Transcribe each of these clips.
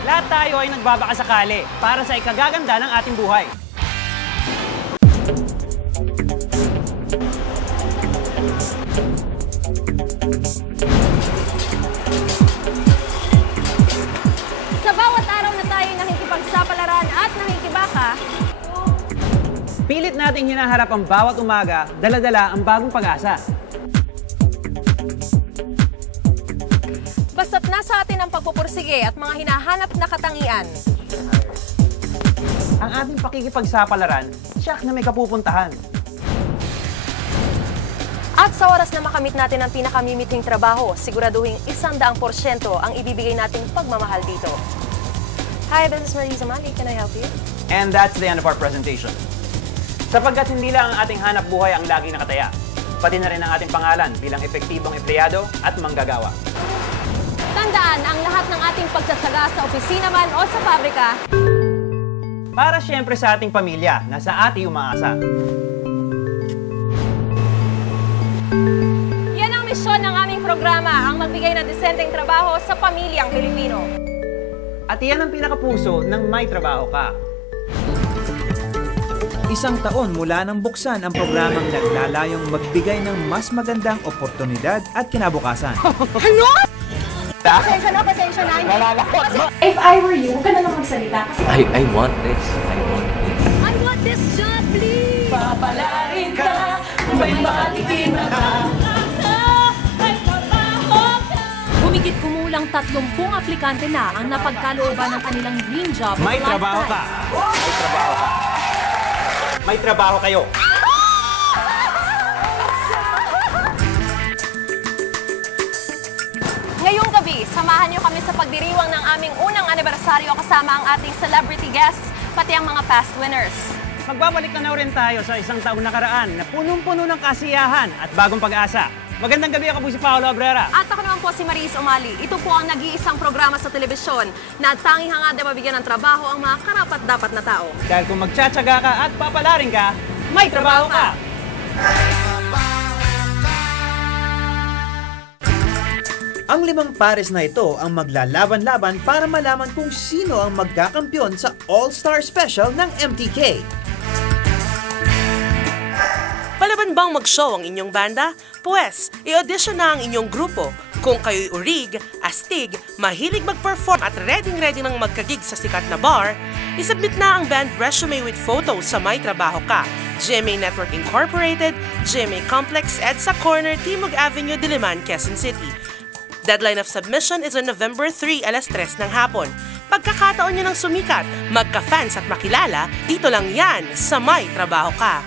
Lahat tayo ay nagbabakasakali para sa ikagaganda ng ating buhay. Sa bawat araw na tayo nakikipagsapalaran at nakikibaka, pilit nating hinaharap ang bawat umaga, dala-dala ang bagong pag-asa. basta't nasa atin ang pagpupursige at mga hinahanap na katangian. Ang ating pakikipagsapalaran, tiyak na may kapupuntahan. At sa oras na makamit natin ang pinakamimithing trabaho, siguraduhin 100% ang ibibigay nating pagmamahal dito. Hi, this is Marisa Mali. Can I help you? And that's the end of our presentation. Sapagkat hindi lang ang ating hanap buhay ang lagi nakataya, pati na rin ang ating pangalan bilang epektibong empleyado at manggagawa. Tandaan ang lahat ng ating pagsasaga sa opisina man o sa pabrika. Para siyempre sa ating pamilya na sa ating umaasa. Yan ang misyon ng aming programa, ang magbigay ng disenteng trabaho sa pamilyang Pilipino. At iyan ang pinakapuso ng May Trabaho Ka. Isang taon mula nang buksan ang programang naglalayong magbigay ng mas magandang oportunidad at kinabukasan. Ano? Pasensya na. If I were you, huwag ka na lang magsalita. Kasi I want this. I want this job, please! papalarin ka, may matikiman ka. Humigit kumulang 30 aplikante na ang napagkalooban ng kanilang dream job. May trabaho ka. May trabaho ka. May trabaho kayo. Ngayong gabi, samahan niyo kami sa pagdiriwang ng aming unang anibersaryo kasama ang ating celebrity guests, pati ang mga past winners. Magbabalik na rin tayo sa isang taong nakaraan na punong-puno ng kasiyahan at bagong pag-asa. Magandang gabi, ako po si Paolo Abrera. At ako naman po si Maris Umali. Ito po ang nag-iisang programa sa telebisyon na tanging hangad na mabigyan ng trabaho ang mga karapat-dapat na tao. Dahil kung magtsatsaga ka at papalarin ka, may trabaho ka! Ang 5 pares na ito ang maglalaban-laban para malaman kung sino ang magkakampyon sa All-Star Special ng MTK. Palaban bang mag-show ang inyong banda? Pwes, i-audition na ang inyong grupo. Kung kayo'y urig, astig, mahilig mag-perform at ready-ready ng magkagig sa sikat na bar, isubmit na ang band resume with photos sa May Trabaho Ka, GMA Network Incorporated, GMA Complex, EDSA Corner, Timog Avenue, Diliman, Quezon City. Deadline of submission is on November 3, alas 3 ng hapon. Pagkakataon nyo ng sumikat, magka-fans at makilala, dito lang yan sa May Trabaho Ka.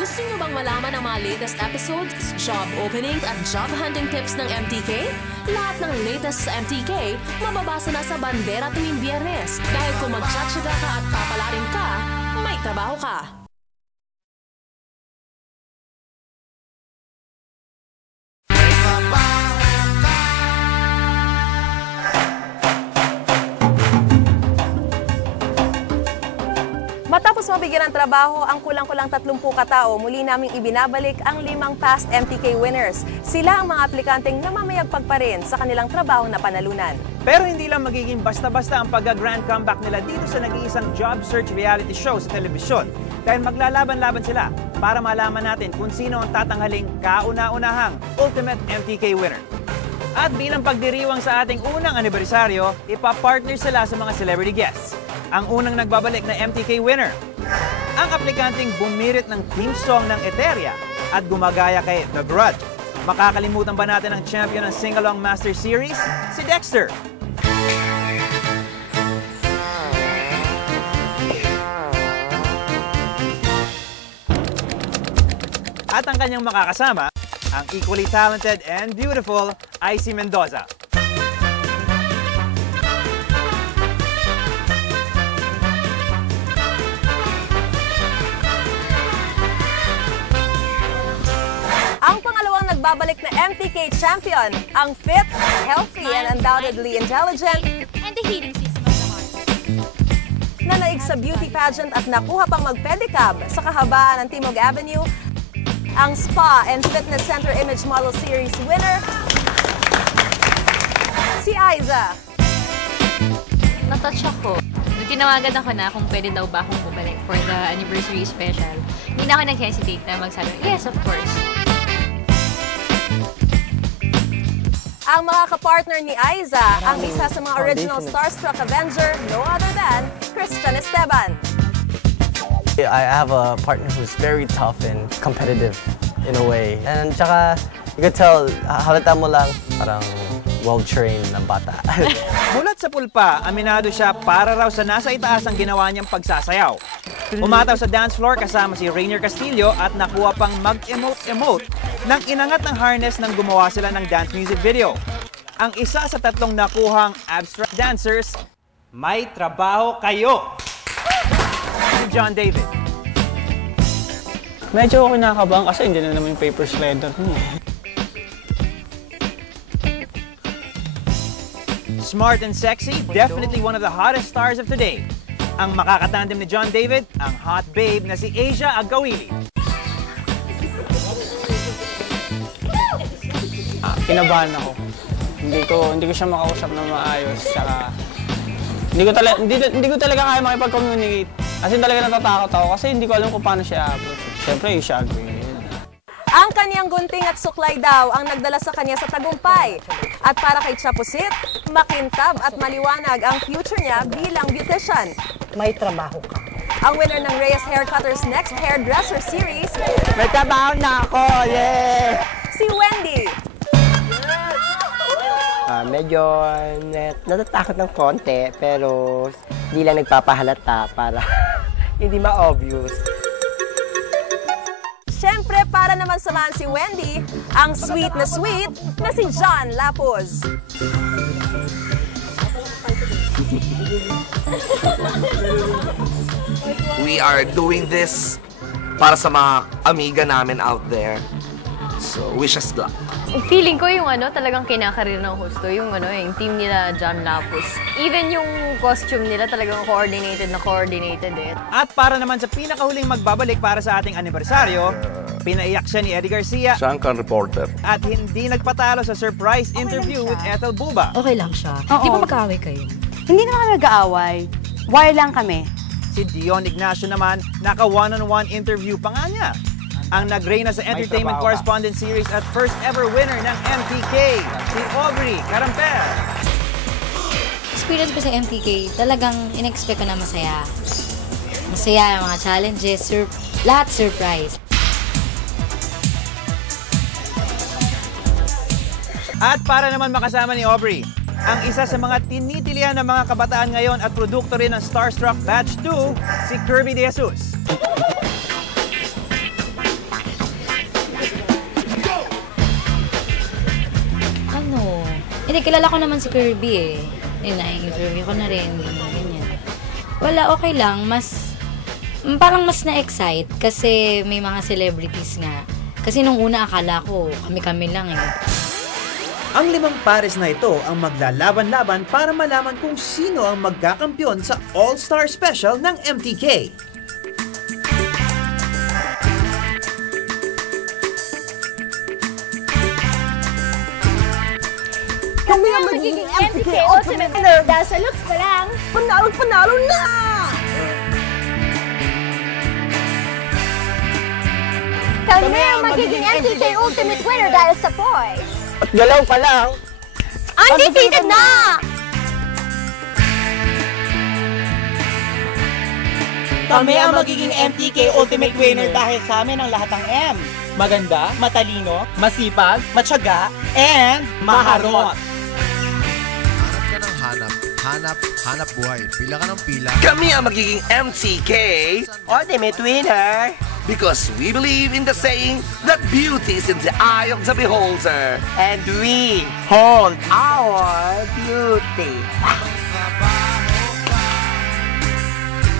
Gusto nyo bang malaman ang mga latest episodes, job openings at job hunting tips ng MTK? Lahat ng latest sa MTK, mababasa na sa Bandera tuwing Biyernes. Dahil kung magtsatsaga ka at papalarin ka, may trabaho ka. Matapos mabigyan ng trabaho ang kulang-kulang 30 katao, muli naming ibinabalik ang 5 past MTK winners. Sila ang mga aplikanteng namamayagpag pa rin sa kanilang trabaho na panalunan. Pero hindi lang magiging basta-basta ang pagga-grand comeback nila dito sa nag-iisang job search reality show sa telebisyon. Dahil maglalaban-laban sila para malaman natin kung sino ang tatanghaling kauna-unahang Ultimate MTK winner. At bilang pagdiriwang sa ating unang anibersaryo, ipapartner sila sa mga celebrity guests. Ang unang nagbabalik na MTK winner, ang aplikanteng bumirit ng theme song ng Eteria at gumagaya kay The Grudge. Makakalimutan ba natin ang champion ng Sing-Along Master Series? Si Dexter. At ang kanyang makakasama, ang equally talented and beautiful Icy Mendoza. Ang pangalawang nagbabalik na MTK champion, ang fit, healthy, and undoubtedly intelligent, And the heating system of the heart. na naig sa beauty pageant at nakuha pang mag-pedicab sa kahabaan ng Timog Avenue, ang Spa and Fitness Center Image Model Series winner, si Aiza. na-touch ako. Nung tinawagan ako na kung pwede daw ba akong bumalik for the anniversary special, hindi na ako nag-hesitate na magsabi, yes, of course. Ang mga kapartner ni Aiza, ang isa sa mga original Starstruck Avenger, no other than Christian Esteban. I have a partner who's very tough and competitive in a way. And tsaka, you could tell, halata mo lang, parang well-trained na bata. Mulat sa pulpa, aminado siya para raw sa nasa itaas ang ginawa niyang pagsasayaw. Umataw sa dance floor kasama si Rainier Castillo at nakuha pang mag-emote-emote nang inangat ng harness nang gumawa sila ng dance music video. Ang isa sa tatlong nakuhang abstract dancers, may trabaho kayo! Si John David. Medyo ako kinakabahan kasi hindi na naman yung paper shredder niya. Smart and sexy, definitely one of the hottest stars of today. Ang makakatandem ni John David, ang hot babe na si Asia Agawili. Kinabahan ako. Hindi ko siya makausap na maayos. Saka hindi ko talaga kaya makipag-communicate. As in talaga natatakot ako kasi hindi ko alam kung paano siya approach. Siyempre, Asia Agawili. Ang kaniyang gunting at suklay daw ang nagdala sa kanya sa tagumpay. At para kay Chapusit, makintab at maliwanag ang future niya bilang beautician. May trabaho ka. Ang winner ng Reyes Haircutters Next Hairdresser Series, May trabaho na ako! Yeah! si Wendy. Medyo natatakot ng konti, pero hindi lang nagpapahalata para hindi ma-obvious. Siyempre, para naman samahan si Wendy, ang sweet na si John Lapuz. We are doing this para sa mga amiga namin out there. So, wish us luck. Feeling ko yung talagang kinakarir ng husto, yung team nila John Lapuz. Even yung costume nila talagang coordinated eh. At para naman sa pinakahuling magbabalik para sa ating anibersaryo, pinaiyak siya ni Eddie Garcia. Siya ang reporter. At hindi nagpatalo sa surprise interview with Ethel Buba. Okay lang siya. Di ba mag-aaway kayo? Hindi naman kami mag-aaway. Wire lang kami. Si Dion Ignacio naman, naka one-on-one interview pa nga niya. Ang nagreyna sa Entertainment Correspondent Series at first ever winner ng MTK, si Aubrey Carampel. Experience ko sa MTK, talagang in-expect ko na masaya. Masaya ang mga challenges, lahat surprise. At para naman makasama ni Aubrey, ang isa sa mga tinitilian ng mga kabataan ngayon at produkto rin ng Starstruck Batch 2, si Kirby De Jesus. Hindi, kilala ko naman si Kirby eh. Na-interview ko na rin. Ganyan. Wala, okay lang. Parang mas na-excite kasi may mga celebrities nga. Kasi nung una akala ko, kami-kami lang eh. Ang 5 pares na ito ang maglalaban-laban para malaman kung sino ang magkakampyon sa All-Star Special ng MTK. Kami ang magiging MTK Ultimate Winner dahil sa looks pa lang, panalo na! Kami ang magiging MTK Ultimate Winner dahil sa poise. At galaw pa lang. Undefeated na! Kami ang magiging MTK Ultimate Winner dahil sa amin ang lahat ng M. Maganda, matalino, masipag, matyaga, and maharot. Hanap buhay. Pila ka ng pila. Kami ang magiging MTK Ultimate Winner. because we believe in the saying that beauty is in the eye of the beholder. And we hold our beauty.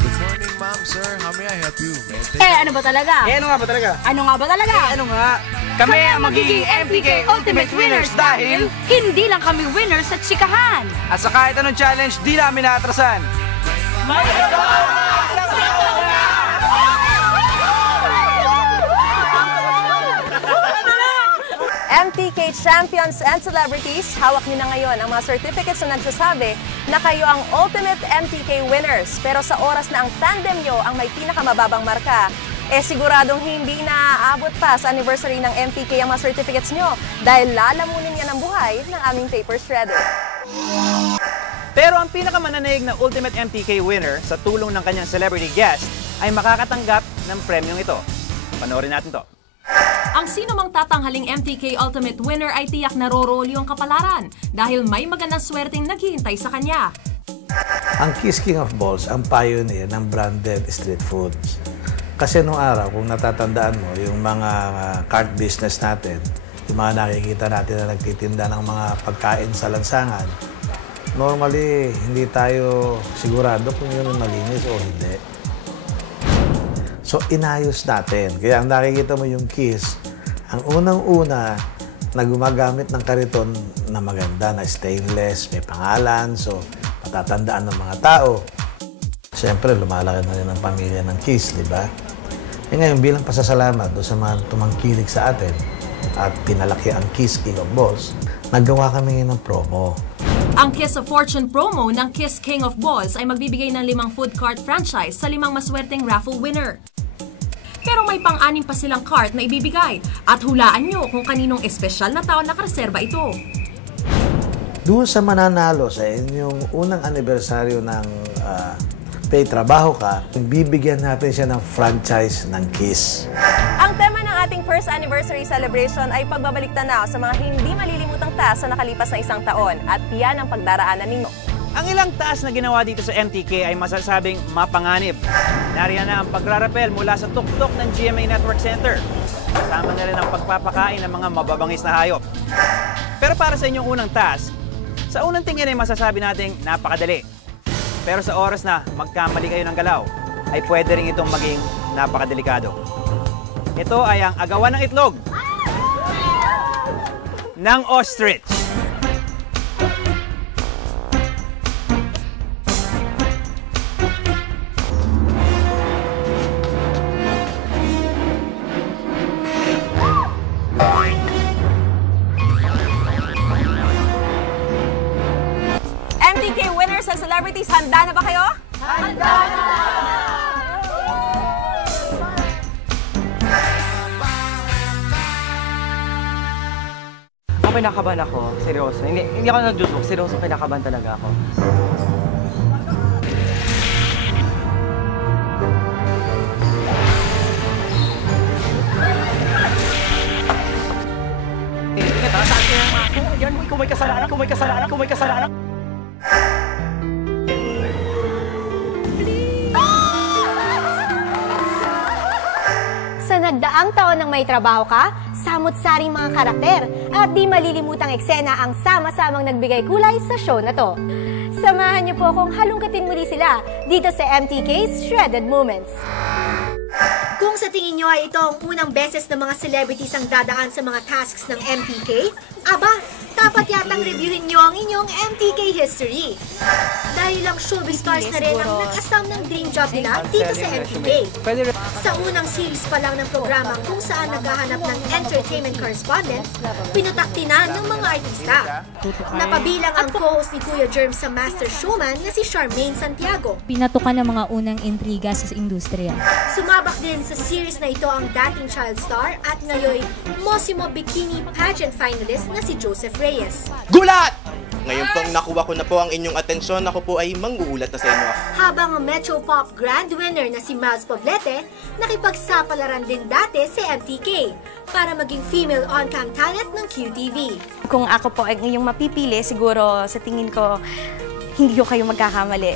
Good morning, ma'am, sir. How may I help you? Ano ba talaga? Ano nga ba talaga? Ano nga ba talaga? Ano nga? Kami ang magiging MTK Ultimate Winners dahil hindi lang kami winners sa chikahan. at sa kahit anong challenge, di namin naatrasan. May MTK champions and celebrities, hawak nila ngayon ang mga certificates na nagsasabi na kayo ang ultimate MTK winners. Pero sa oras na ang tandem nyo ang may pinakamababang marka, siguradong hindi na aabot pa sa anniversary ng MTK ang mga certificates nyo dahil lalamunin yan ang buhay ng aming paper shredder. Pero ang pinakamananaig na ultimate MTK winner sa tulong ng kanyang celebrity guest ay makakatanggap ng premyong ito. Panoorin natin to. Ang sino mang tatanghaling MTK Ultimate Winner ay tiyak na roroli ang kapalaran dahil may magandang swerteng naghihintay sa kanya. Ang Kiss King of Balls ang pioneer ng branded street foods. Kasi nung araw, kung natatandaan mo, yung mga cart business natin, yung mga nakikita natin na nagtitinda ng mga pagkain sa lansangan, normally, hindi tayo sigurado kung yun malinis o hindi. So, inayos natin. Kaya ang nakikita mo yung Kiss, ang unang-una na gumagamit ng kariton na maganda, na stainless, may pangalan, so matatandaan ng mga tao. Siyempre, lumalaki na rin ang pamilya ng Kiss, di ba? E ngayon, bilang pasasalamat doon sa mga tumangkilik sa atin at pinalaki ang Kiss King of Balls, naggawa kami ngayon ng promo. Ang Kiss of Fortune promo ng Kiss King of Balls ay magbibigay ng 5 food cart franchise sa 5 maswerteng raffle winner. Pero may pang-anim pa silang cart na ibibigay at hulaan nyo kung kaninong espesyal na tao nakareserba ito. Doon sa mananalo sa inyong unang anibersaryo ng Pay Trabaho Ka, bibigyan natin siya ng franchise ng Kiss. Ang tema ng ating first anniversary celebration ay pagbabalik tanaw sa mga hindi malilimutang task sa nakalipas na isang taon at yan ang pagdaraanan ninyo. Ang ilang task na ginawa dito sa MTK ay masasabing mapanganib. Nariyan na ang pagrarapel mula sa tuktok ng GMA Network Center. Kasama na rin ang pagpapakain ng mga mababangis na hayop. Pero para sa inyong unang task, sa unang tingin ay masasabi nating napakadali. Pero sa oras na magkamali kayo ng galaw, ay pwede rin itong maging napakadelikado. Ito ay ang agawan ng itlog ng ostrich. MTK winners and celebrities, handa na ba kayo? Handa na! Ako kinakabahan ako, seryoso. Hindi ako nag-joke, seryoso kinakabahan talaga ako. Yan mo, kung may kasalanan, kung may kasalanan, kung may kasalanan. Sa nagdaang taon ng May Trabaho Ka, samot-saring mga karakter at di malilimutang eksena ang sama-samang nagbigay kulay sa show na to. Samahan niyo po akong halungkatin muli sila dito sa MTK's Shredded Moments. Kung sa tingin nyo ay ito ang unang beses na mga celebrities ang dadaan sa mga tasks ng MTK, aba, dapat yatang reviewin nyo ang inyong MTK history. Dahil lang showbiz stars na rin ang nag-asam ng dream job nila dito sa MTK. Sa unang series pa lang ng programa kung saan naghahanap ng entertainment correspondent, pinutaktinan ng mga artista. Napabilang ang co-host ni Kuya Germ sa Master Showman na si Charmaine Santiago. Pinatukan ng mga unang intriga sa industriya. Sumabak din sa series na ito ang dating child star at ngayon Mosimo Bikini pageant finalist na si Joseph Reyes. Gulat! Ngayon pong nakuha ko na po ang inyong atensyon, ako po ay manggugulat na sa inyo. Habang ang Metro Pop Grand Winner na si Miles Poblete, nakipagsapalaran din dati sa MTK para maging female on-cam talent ng QTV. Kung ako po ay inyong mapipili, siguro sa tingin ko, hindi ko kayo magkakamali.